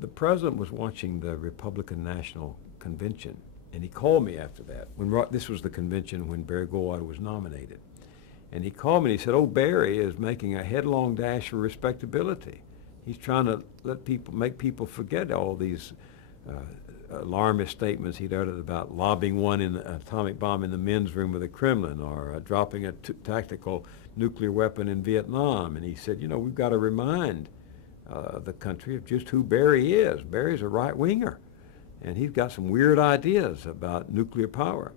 the president was watching the Republican National Convention, and he called me after that. This was the convention when Barry Goldwater was nominated. And he called me and he said, "Oh, Barry is making a headlong dash for respectability. He's trying to make people forget all these alarmist statements he'd uttered about lobbing an atomic bomb in the men's room of the Kremlin, or dropping a tactical nuclear weapon in Vietnam." And he said, we've got to remind the country of just who Barry is. Barry's a right-winger, and he's got some weird ideas about nuclear power.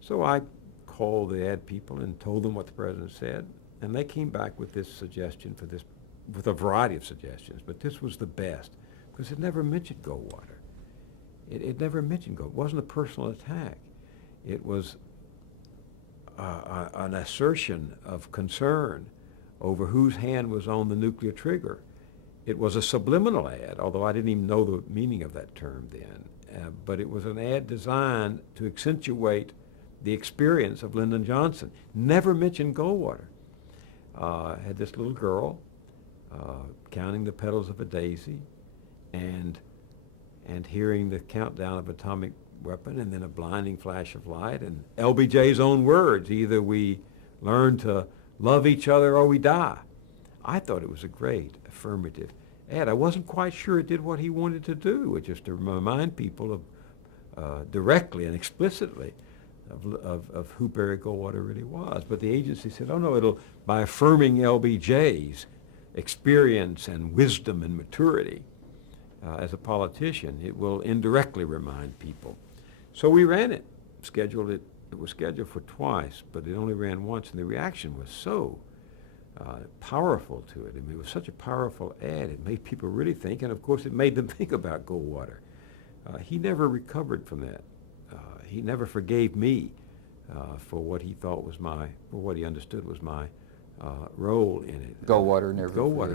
So I called the ad people and told them what the president said, and they came back with this suggestion with a variety of suggestions, but this was the best, because it never mentioned Goldwater. It never mentioned Goldwater. It wasn't a personal attack. It was an assertion of concern over whose hand was on the nuclear trigger. It was a subliminal ad, although I didn't even know the meaning of that term then, but it was an ad designed to accentuate the experience of Lyndon Johnson. Never mentioned Goldwater. Had this little girl counting the petals of a daisy and hearing the countdown of atomic weapon, and then a blinding flash of light, and LBJ's own words, either we learn to love each other or we die. I thought it was a great affirmative ad. I wasn't quite sure it did what he wanted to do, which is to remind people of directly and explicitly of who Barry Goldwater really was. But the agency said, oh no, by affirming LBJ's experience and wisdom and maturity as a politician, it will indirectly remind people. So we ran it, scheduled it. It was scheduled for twice, but it only ran once, and the reaction was so powerful to it. I mean, it was such a powerful ad. It made people really think, and of course it made them think about Goldwater. He never recovered from that. He never forgave me for what he thought was for what he understood was my role in it. Goldwater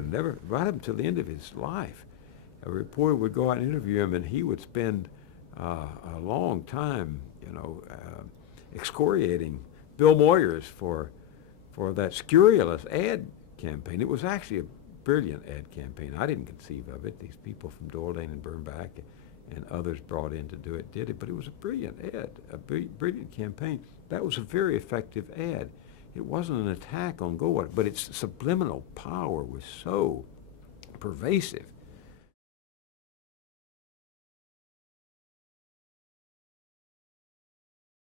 never, right up until the end of his life. A reporter would go out and interview him, and he would spend a long time, excoriating Bill Moyers for that scurrilous ad campaign. It was actually a brilliant ad campaign. I didn't conceive of it. These people from Dorlane and Bernbach and others brought in to do it did it, but it was a brilliant ad, a brilliant campaign. That was a very effective ad. It wasn't an attack on Goldwater, but its subliminal power was so pervasive